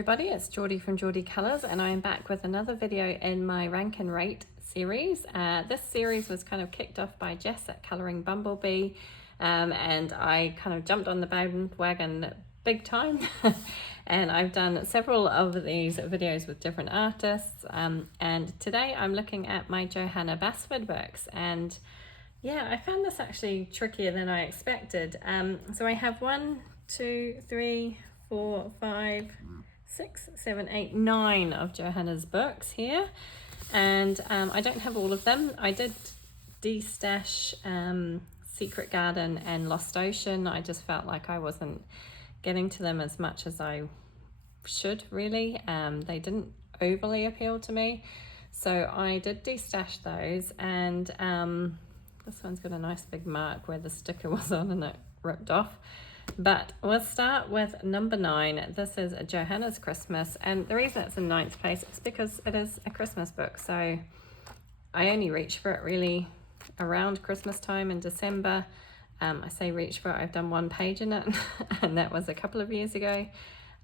everybody, it's Geordie from Geordie Colours, and I am back with another video in my rank and rate series. This series was kind of kicked off by Jess at Colouring Bumblebee, and I kind of jumped on the bandwagon big time. And I've done several of these videos with different artists, and today I'm looking at my Johanna Basford books, and yeah, I found this actually trickier than I expected. So I have 1, 2, 3, 4, 5, 6, 7, 8, 9 of Johanna's books here, and I don't have all of them. I did de-stash Secret Garden and Lost Ocean. I just felt like I wasn't getting to them as much as I should, really. They didn't overly appeal to me, so I did de-stash those, and this one's got a nice big mark where the sticker was on and it ripped off. But we'll start with number 9. This is Johanna's Christmas, and the reason it's in 9th place is because it is a Christmas book, so I only reach for it really around Christmas time in December. I say reach for it, I've done 1 page in it and that was a couple of years ago.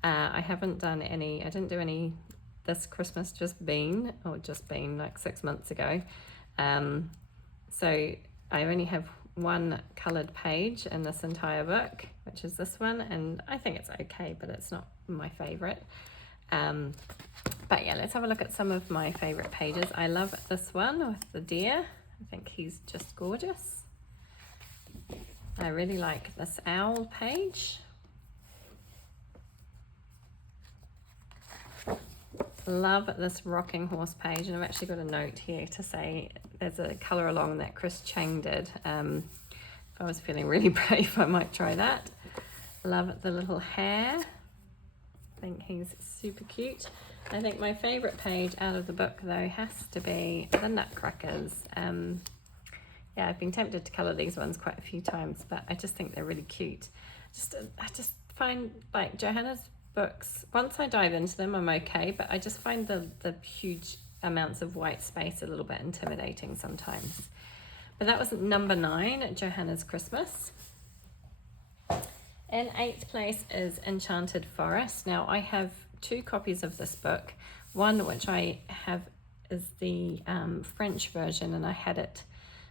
I didn't do any this Christmas, just been like 6 months ago. So I only have 1 coloured page in this entire book, which is this one, and I think it's okay, but it's not my favourite. But yeah, let's have a look at some of my favourite pages. I love this one with the deer. I think he's just gorgeous. I really like this owl page. Love this rocking horse page, and I've actually got a note here to say there's a colour along that Chris Chang did. If I was feeling really brave, I might try that. Love the little hare. I think he's super cute. I think my favourite page out of the book though has to be the Nutcrackers. Yeah, I've been tempted to colour these ones quite a few times, but I just think they're really cute. I just find like Johanna's books, once I dive into them, I'm okay, but I just find the huge amounts of white space a little bit intimidating sometimes. But that was number 9, Johanna's Christmas. In 8th place is Enchanted Forest. Now I have 2 copies of this book. One which I have is the French version, and I had it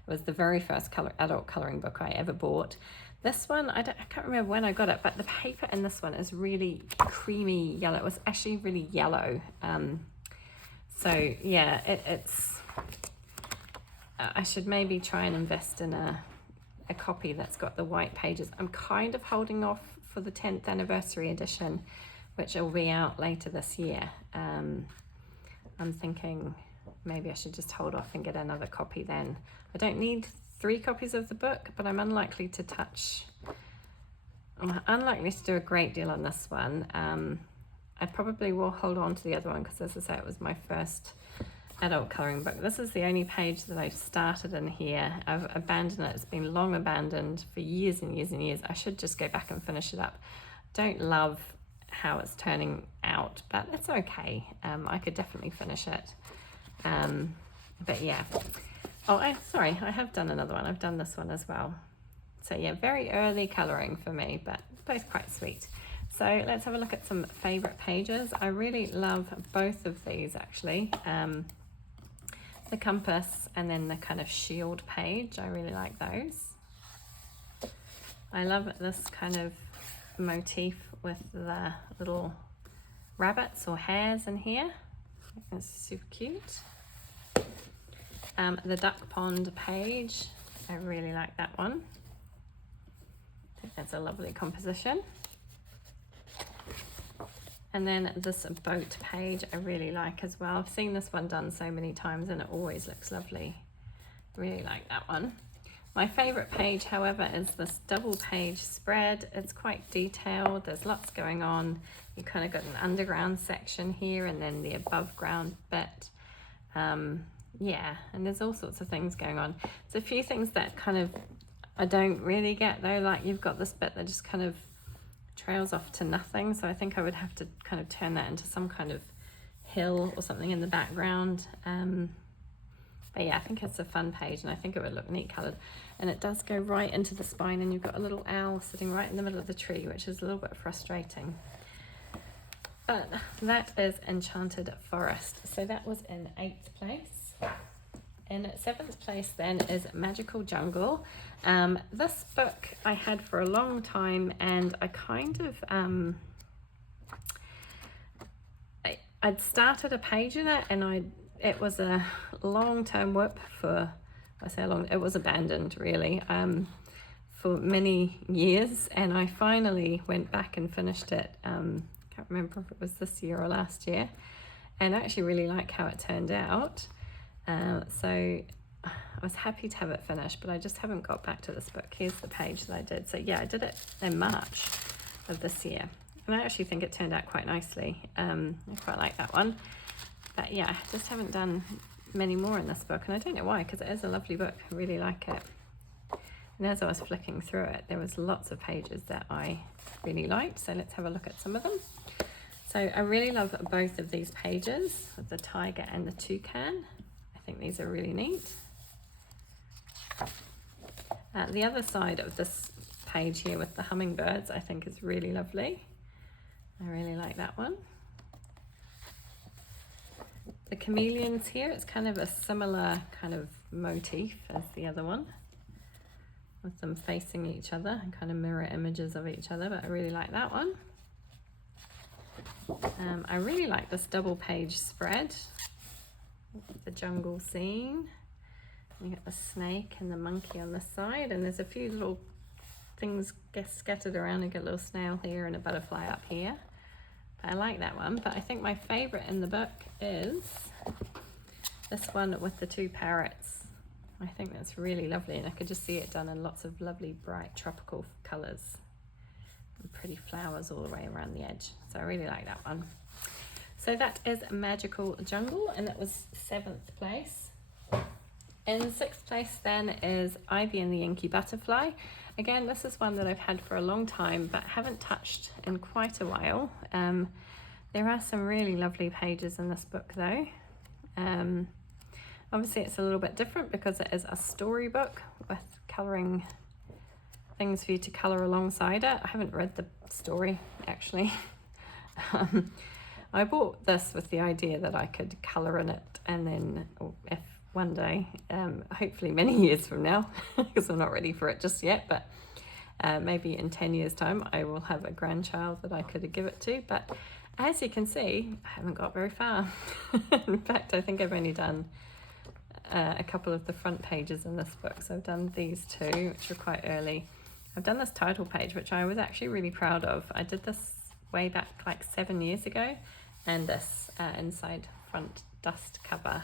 was the very first adult colouring book I ever bought. This one, I can't remember when I got it, but the paper in this one is really creamy yellow. It was actually really yellow. So yeah, it's I should maybe try and invest in a copy that's got the white pages. I'm kind of holding off for the 10th anniversary edition, which will be out later this year. I'm thinking maybe I should just hold off and get another copy then. I don't need 3 copies of the book, but I'm unlikely to do a great deal on this one. I probably will hold on to the other one because, as I say, it was my first adult colouring book. This is the only page that I've started in here. I've abandoned it. It's been long abandoned for years and years and years. I should just go back and finish it up. Don't love how it's turning out, but it's okay. I could definitely finish it. But yeah. Oh, sorry, I have done another one. I've done this one as well. So yeah, very early colouring for me, but both quite sweet. So let's have a look at some favourite pages. I really love both of these actually. The compass and then the kind of shield page. I really like those. I love this kind of motif with the little rabbits or hares in here. It's super cute. The duck pond page, I really like that one. I think that's a lovely composition. And then this boat page I really like as well. I've seen this one done so many times and it always looks lovely. Really like that one. My favourite page, however, is this double page spread. It's quite detailed, there's lots going on. You kind of got an underground section here and then the above ground bit. Yeah, and there's all sorts of things going on. There's a few things that kind of I don't really get though, like you've got this bit that just kind of trails off to nothing, so I think I would have to kind of turn that into some kind of hill or something in the background. But yeah, I think it's a fun page and I think it would look neat coloured, and it does go right into the spine, and you've got a little owl sitting right in the middle of the tree, which is a little bit frustrating. But that is Enchanted Forest. So that was in 8th place. In 7th place then is Magical Jungle. This book I had for a long time, and I kind of, I'd started a page in it, and it was a long-term whip for, I say long, it was abandoned really, for many years, and I finally went back and finished it. Can't remember if it was this year or last year, and I actually really like how it turned out. So I was happy to have it finished, but I just haven't got back to this book. Here's the page that I did. So yeah, I did it in March of this year, and I actually think it turned out quite nicely. I quite like that one, but yeah, I just haven't done many more in this book, and I don't know why, because it is a lovely book. I really like it. And as I was flicking through it, there was lots of pages that I really liked. So let's have a look at some of them. So I really love both of these pages, with the tiger and the toucan. I think these are really neat. The other side of this page here with the hummingbirds, I think is really lovely. I really like that one. The chameleons here, it's kind of a similar kind of motif as the other one, with them facing each other and kind of mirror images of each other, but I really like that one. I really like this double page spread, the jungle scene. You got the snake and the monkey on this side, and there's a few little things scattered around. You get a little snail here and a butterfly up here. But I like that one, but I think my favorite in the book is this one with the 2 parrots. I think that's really lovely, and I could just see it done in lots of lovely bright tropical colors and pretty flowers all the way around the edge. So I really like that one. So that is Magical Jungle, and that was 7th place. In 6th place then is Ivy and the Yankee Butterfly. Again, this is one that I've had for a long time but haven't touched in quite a while. There are some really lovely pages in this book though. Obviously it's a little bit different because it is a storybook with colouring things for you to colour alongside it. I haven't read the story actually. I bought this with the idea that I could colour in it, and then if one day, hopefully many years from now, because I'm not ready for it just yet, but maybe in 10 years time I will have a grandchild that I could give it to. But as you can see, I haven't got very far. In fact, I think I've only done a couple of the front pages in this book. So I've done these 2, which are quite early. I've done this title page, which I was actually really proud of. I did this way back like 7 years ago, and this inside front dust cover.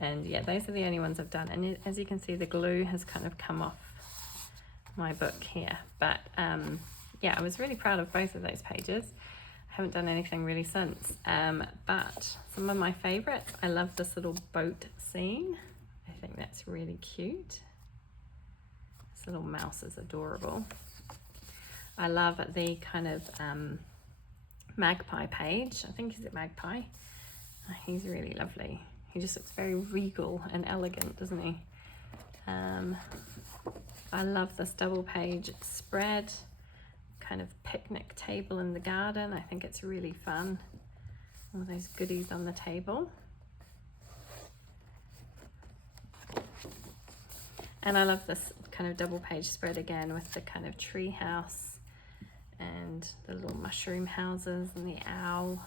And yeah, those are the only ones I've done. And as you can see, the glue has kind of come off my book here. But yeah, I was really proud of both of those pages. I haven't done anything really since. But some of my favorites, I love this little boat scene. I think that's really cute. This little mouse is adorable. I love the kind of magpie page. I think he's a magpie. He's really lovely. He just looks very regal and elegant, doesn't he? I love this double page spread, kind of picnic table in the garden. I think it's really fun. All those goodies on the table. And I love this kind of double page spread again with the kind of tree house and the little mushroom houses and the owl.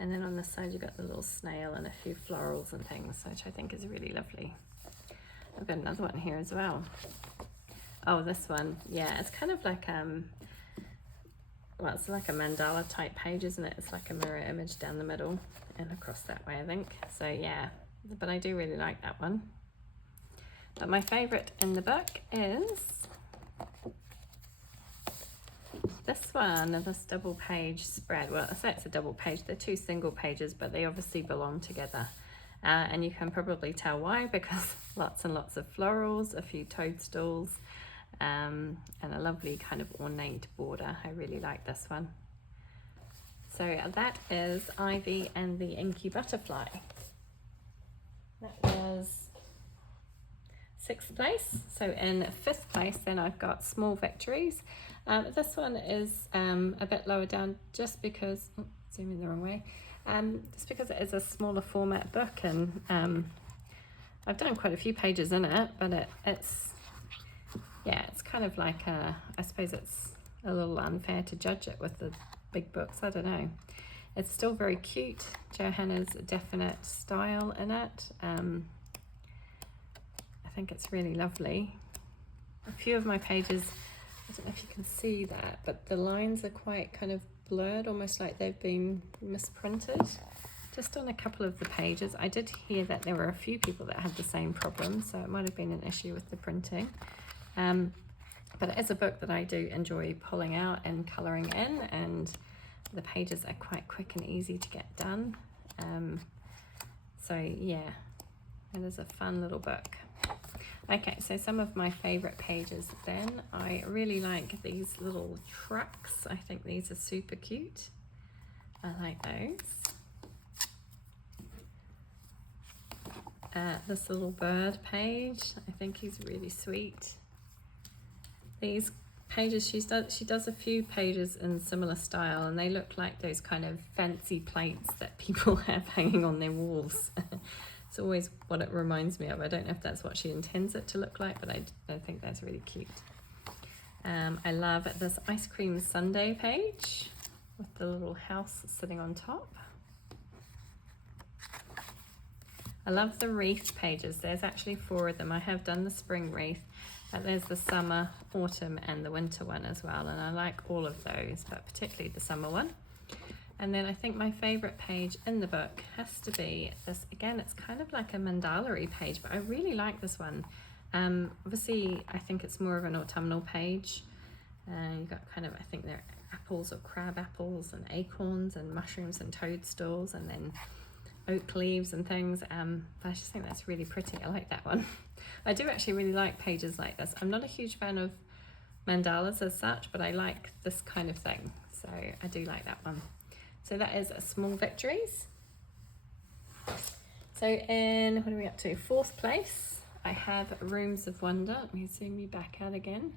And then on this side, you've got the little snail and a few florals and things, which I think is really lovely. I've got another one here as well. Oh, this one. Yeah, it's kind of like, well, it's like a mandala type page, isn't it? It's like a mirror image down the middle and across that way, I think. So yeah, but I do really like that one. But my favorite in the book is this one, this double page spread. Well, I say it's a double page. They're 2 single pages, but they obviously belong together. And you can probably tell why, because lots and lots of florals, a few toadstools, and a lovely kind of ornate border. I really like this one. So that is Ivy and the Yankee Butterfly. That was 6th place. So in 5th place then I've got Small Victories. This one is a bit lower down just because, zoom in the wrong way, just because it is a smaller format book, and I've done quite a few pages in it, but it's kind of like I suppose it's a little unfair to judge it with the big books, I don't know. It's still very cute. Johanna's definite style in it. I think it's really lovely. A few of my pages, I don't know if you can see that, but the lines are quite kind of blurred, almost like they've been misprinted. Just on a couple of the pages. I did hear that there were a few people that had the same problem, so it might have been an issue with the printing. But it is a book that I do enjoy pulling out and colouring in, and the pages are quite quick and easy to get done. So yeah, it is a fun little book. Okay, so some of my favourite pages then. I really like these little trucks. I think these are super cute. I like those. This little bird page, I think he's really sweet. These pages, she does a few pages in similar style, and they look like those kind of fancy plates that people have hanging on their walls. It's always what it reminds me of. I don't know if that's what she intends it to look like, but I think that's really cute. I love this ice cream sundae page with the little house sitting on top. I love the wreath pages. There's actually 4 of them. I have done the spring wreath, but there's the summer, autumn, and the winter one as well, and I like all of those, but particularly the summer one. And then I think my favourite page in the book has to be this. Again, it's kind of like a mandala-y page, but I really like this one. Obviously, I think it's more of an autumnal page. You've got kind of, I think they're apples or crab apples and acorns and mushrooms and toadstools, and then oak leaves and things. But I just think that's really pretty. I like that one. I do actually really like pages like this. I'm not a huge fan of mandalas as such, but I like this kind of thing, so I do like that one. So that is Small Victories. So in, what are we up to? 4th place, I have Rooms of Wonder. Let me zoom you back out again.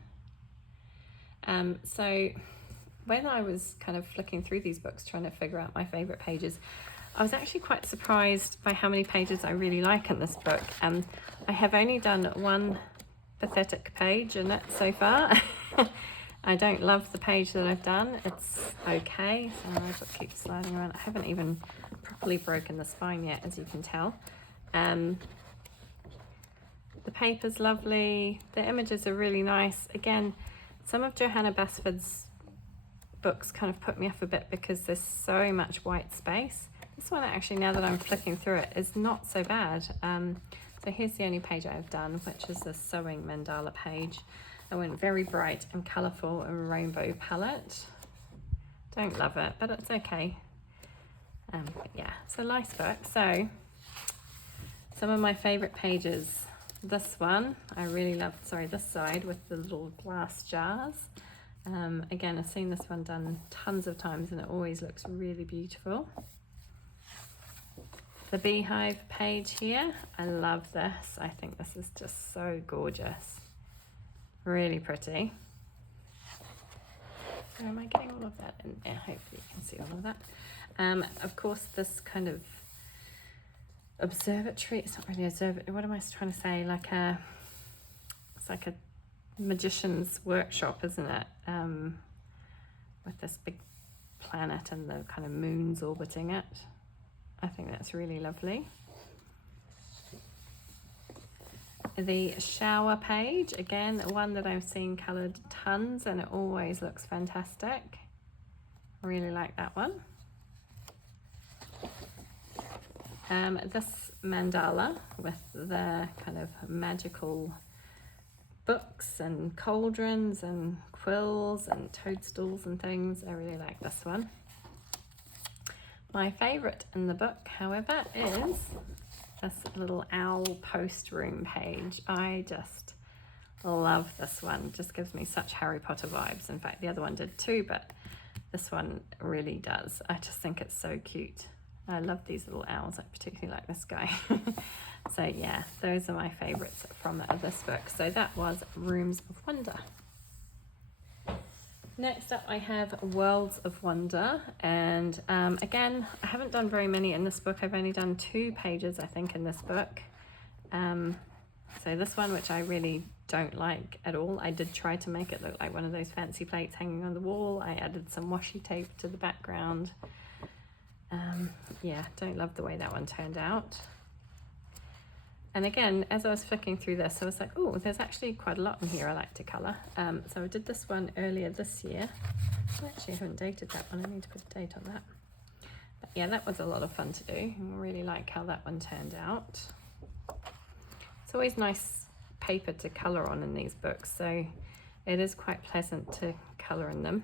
So when I was kind of flicking through these books trying to figure out my favourite pages, I was actually quite surprised by how many pages I really like in this book. I have only done one pathetic page in it so far. I don't love the page that I've done. It's okay. So I just keep sliding around. I haven't even properly broken the spine yet, as you can tell. The paper's lovely. The images are really nice. Again, some of Johanna Basford's books kind of put me off a bit because there's so much white space. This one actually, now that I'm flicking through it, is not so bad. So here's the only page I've done, which is the sewing mandala page. I went very bright and colourful and rainbow palette. Don't love it, but it's okay. But yeah, it's a nice book. So some of my favourite pages. This one, I really love, this side with the little glass jars. Again, I've seen this one done tons of times and it always looks really beautiful. The beehive page here, I love this. I think this is just so gorgeous. Really pretty. So am I getting all of that in there? Hopefully you can see all of that. Of course, this kind of observatory, it's not really observatory, what am I trying to say? It's like a magician's workshop, isn't it? With this big planet and the kind of moons orbiting it. I think that's really lovely. The shower page, again, one that I've seen coloured tons and it always looks fantastic. I really like that one. This mandala with the kind of magical books and cauldrons and quills and toadstools and things, I really like this one. My favourite in the book, however, is this little owl post room page. I just love this one. It just gives me such Harry Potter vibes. In fact, the other one did too, but this one really does. I just think it's so cute. I love these little owls. I particularly like this guy. So yeah, those are my favorites from this book. So that was Rooms of Wonder. Next up I have Worlds of Wonder, and again, I haven't done very many in this book. I've only done 2 pages I think in this book. So this one, which I really don't like at all, I did try to make it look like one of those fancy plates hanging on the wall. I added some washi tape to the background. Yeah, don't love the way that one turned out. And again, as I was flicking through this, I was like, oh, there's actually quite a lot in here I like to colour. So I did this one earlier this year. Actually, I haven't dated that one. I need to put a date on that. But yeah, that was a lot of fun to do. I really like how that one turned out. It's always nice paper to colour on in these books, so it is quite pleasant to colour in them.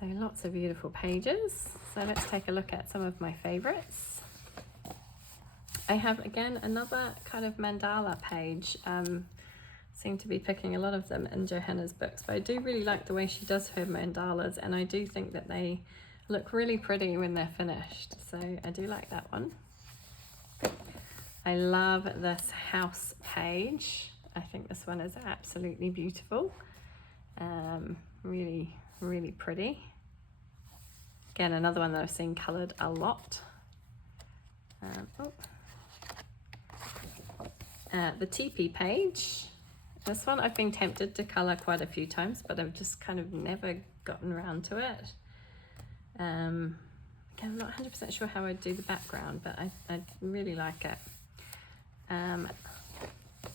So lots of beautiful pages. So let's take a look at some of my favourites. I have again another kind of mandala page. Seem to be picking a lot of them in Johanna's books, but I do really like the way she does her mandalas, and I do think that they look really pretty when they're finished. So I do like that one. I love this house page. I think this one is absolutely beautiful. Really, really pretty. Again, another one that I've seen coloured a lot. The teepee page. This one I've been tempted to colour quite a few times, but I've just kind of never gotten around to it. Again, I'm not 100% sure how I'd do the background, but I really like it.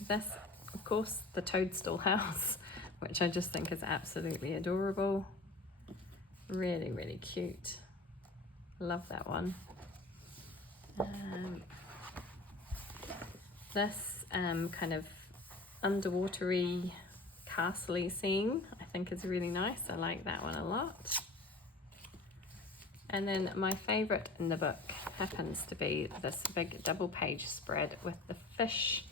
This, of course, the toadstool house, which I just think is absolutely adorable. Really, really cute. Love that one. This kind of underwatery castle-y scene I think is really nice. I like that one a lot. And then my favourite in the book happens to be this big double page spread with the fish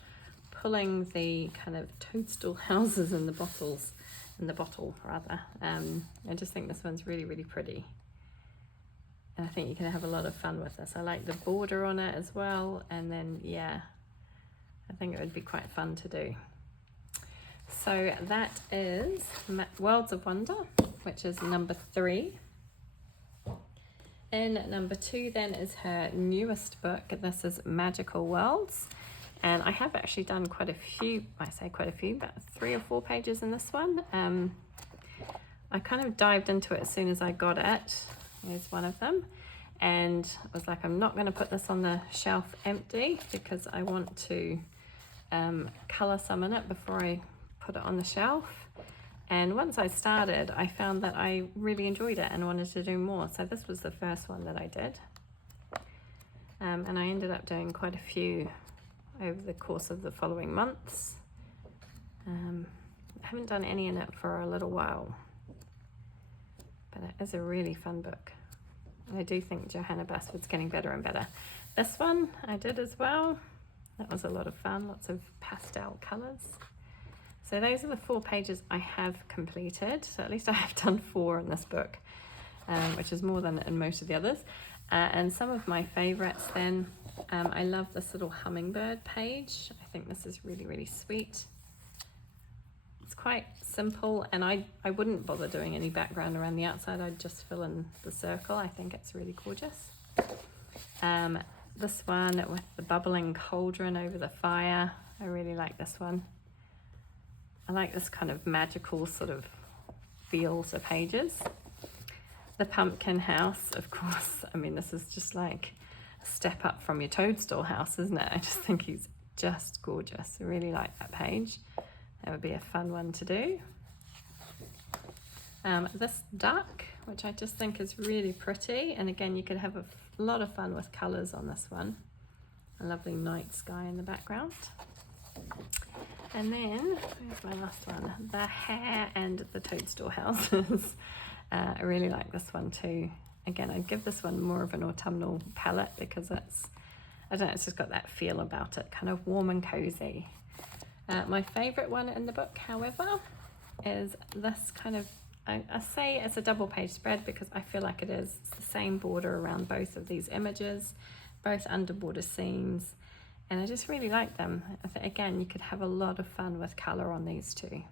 pulling the kind of toadstool houses in the bottles, in the bottle rather. I just think this one's really, really pretty. And I think you can have a lot of fun with this. I like the border on it as well. And then, yeah, I think it would be quite fun to do. So that is Worlds of Wonder, which is number 3. And number 2 then is her newest book. This is Magical Worlds. And I have actually done quite a few, I say quite a few, but 3 or 4 pages in this one. I kind of dived into it as soon as I got it. Here's one of them. And I was like, I'm not going to put this on the shelf empty because I want to colour some in it before I put it on the shelf. And once I started, I found that I really enjoyed it and wanted to do more. So this was the first one that I did. And I ended up doing quite a few over the course of the following months. I haven't done any in it for a little while, but it is a really fun book. I do think Johanna Basford's getting better and better. This one I did as well. That was a lot of fun, lots of pastel colours. So those are the 4 pages I have completed. So at least I have done 4 in this book, which is more than in most of the others. And some of my favourites then, I love this little hummingbird page. I think this is really, really sweet. It's quite simple, and I wouldn't bother doing any background around the outside. I'd just fill in the circle. I think it's really gorgeous. This one with the bubbling cauldron over the fire. I really like this one. I like this kind of magical sort of feel to pages. The pumpkin house, of course. I mean, this is just like a step up from your toadstool house, isn't it? I just think he's just gorgeous. I really like that page. That would be a fun one to do. This duck, which I just think is really pretty. And again, you could have a lot of fun with colours on this one. A lovely night sky in the background. And then, where's my last one? The hare and the toadstool houses. I really like this one too. Again, I'd give this one more of an autumnal palette because it's, I don't know, it's just got that feel about it, kind of warm and cozy. My favourite one in the book, however, is this kind of I say it's a double page spread because I feel like it is. It's the same border around both of these images, both underwater scenes, and I just really like them. Again, you could have a lot of fun with color on these two.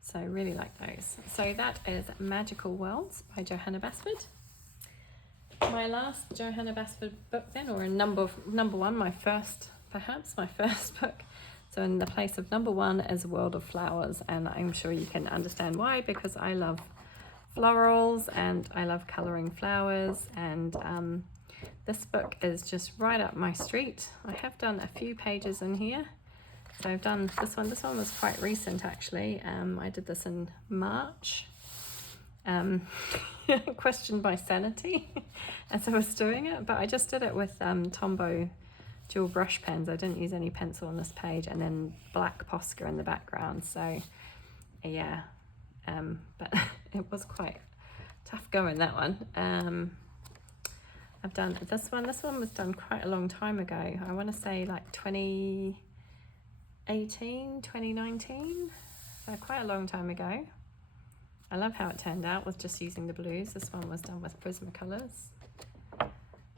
So I really like those. So that is Magical Worlds by Johanna Basford. My last Johanna Basford book then, or number one, perhaps my first book. So in the place of number one is World of Flowers, and I'm sure you can understand why, because I love florals and I love colouring flowers, and this book is just right up my street. I have done a few pages in here. So I've done this one. This one was quite recent actually. I did this in March. Questioned my sanity as I was doing it, but I just did it with Tombow dual brush pens. I didn't use any pencil on this page, and then black Posca in the background. So yeah, but it was quite tough going, that one. I've done this one. This one was done quite a long time ago. I want to say like 2018, 2019, so quite a long time ago. I love how it turned out with just using the blues. This one was done with Prismacolors.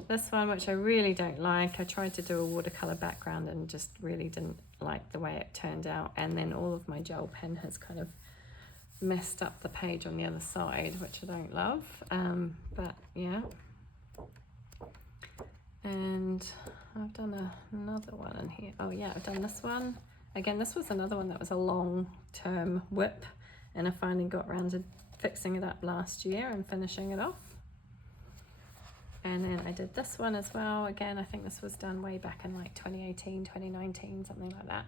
This one, which I really don't like, I tried to do a watercolor background and just really didn't like the way it turned out. And then all of my gel pen has kind of messed up the page on the other side, which I don't love. But yeah. And I've done another one in here. Oh yeah, I've done this one. Again, this was another one that was a long-term whip, and I finally got around to fixing it up last year and finishing it off. And then I did this one as well. Again, I think this was done way back in like 2018, 2019, something like that.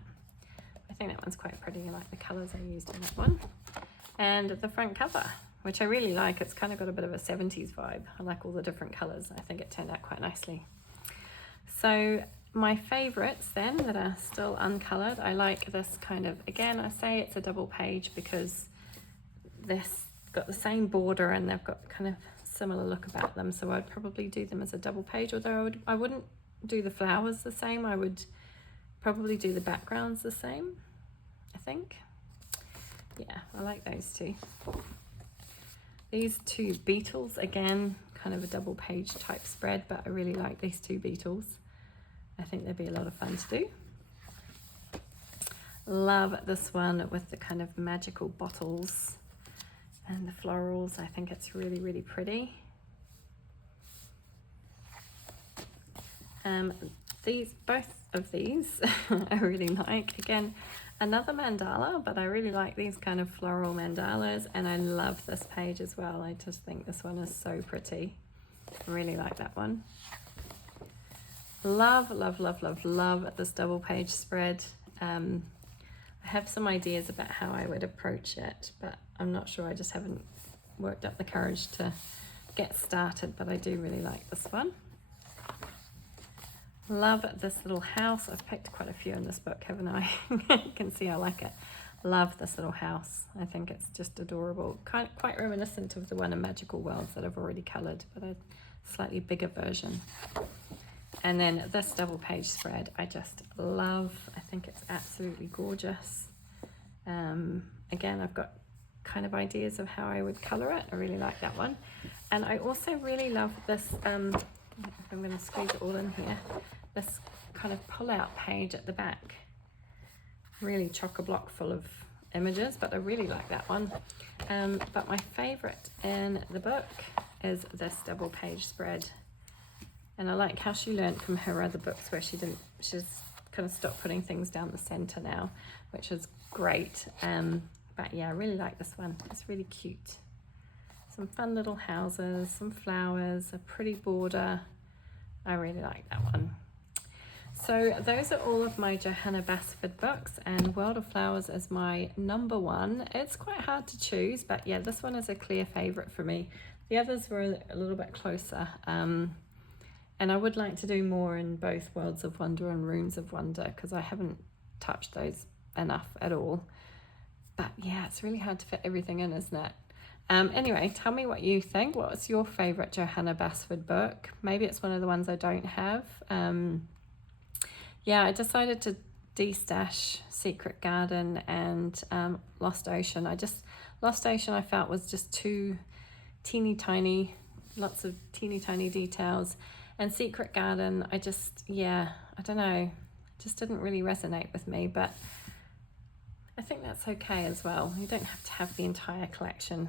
I think that one's quite pretty. I like the colours I used in that one. And the front cover, which I really like. It's kind of got a bit of a 70s vibe. I like all the different colours. I think it turned out quite nicely. So my favourites then that are still uncoloured, I like this kind of, again, I say it's a double page because this got the same border and they've got kind of similar look about them, so I'd probably do them as a double page, although I wouldn't do the flowers the same. I would probably do the backgrounds the same, I think. Yeah, I like those two. These two beetles, again, kind of a double page type spread, but I really like these two beetles. I think they'd be a lot of fun to do. Love this one with the kind of magical bottles and the florals. I think it's really, really pretty. Both of these I really like. Again, another mandala, but I really like these kind of floral mandalas, and I love this page as well. I just think this one is so pretty. I really like that one. Love, love, love, love, love this double page spread. I have some ideas about how I would approach it, but I'm not sure. I just haven't worked up the courage to get started, but I do really like this one. Love this little house. I've picked quite a few in this book, haven't I? You can see I like it. Love this little house. I think it's just adorable. Quite reminiscent of the one in Magical Worlds that I've already coloured, but a slightly bigger version. And then this double page spread, I just love. I think it's absolutely gorgeous. Again, I've got kind of ideas of how I would colour it. I really like that one. And I also really love this, I'm going to squeeze it all in here, this kind of pull-out page at the back. Really chock-a-block full of images, but I really like that one. But my favourite in the book is this double page spread. And I like how she learnt from her other books where she's kind of stopped putting things down the center now, which is great. But yeah, I really like this one. It's really cute. Some fun little houses, some flowers, a pretty border. I really like that one. So those are all of my Johanna Basford books, and World of Flowers is my number one. It's quite hard to choose, but yeah, this one is a clear favorite for me. The others were a little bit closer. And I would like to do more in both Worlds of Wonder and Rooms of Wonder, because I haven't touched those enough at all. But yeah, it's really hard to fit everything in, isn't it? Anyway, tell me what you think. What's your favourite Johanna Basford book? Maybe it's one of the ones I don't have. Yeah, I decided to destash Secret Garden and Lost Ocean. I just Lost Ocean I felt was just too teeny tiny, lots of teeny tiny details. And Secret Garden, I don't know, just didn't really resonate with me, but I think that's okay as well. You don't have to have the entire collection,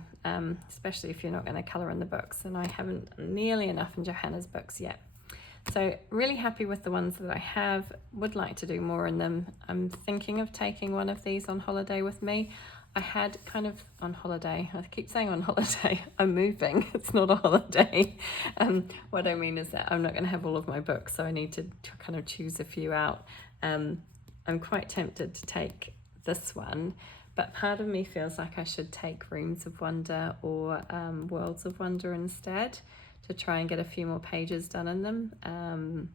especially if you're not going to colour in the books, and I haven't nearly enough in Johanna's books yet. So really happy with the ones that I have, would like to do more in them. I'm thinking of taking one of these on holiday with me. I had kind of on holiday, I keep saying on holiday, I'm moving, it's not a holiday. What I mean is that I'm not going to have all of my books, so I need to kind of choose a few out. I'm quite tempted to take this one, but part of me feels like I should take Rooms of Wonder or Worlds of Wonder instead, to try and get a few more pages done in them.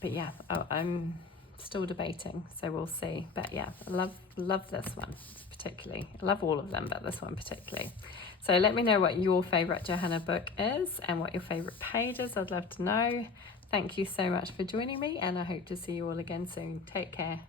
But yeah, I'm still debating, so we'll see. But yeah, I love this one particularly. I love all of them, but this one particularly. So let me know what your favourite Johanna book is and what your favourite page is. I'd love to know. Thank you so much for joining me, and I hope to see you all again soon. Take care.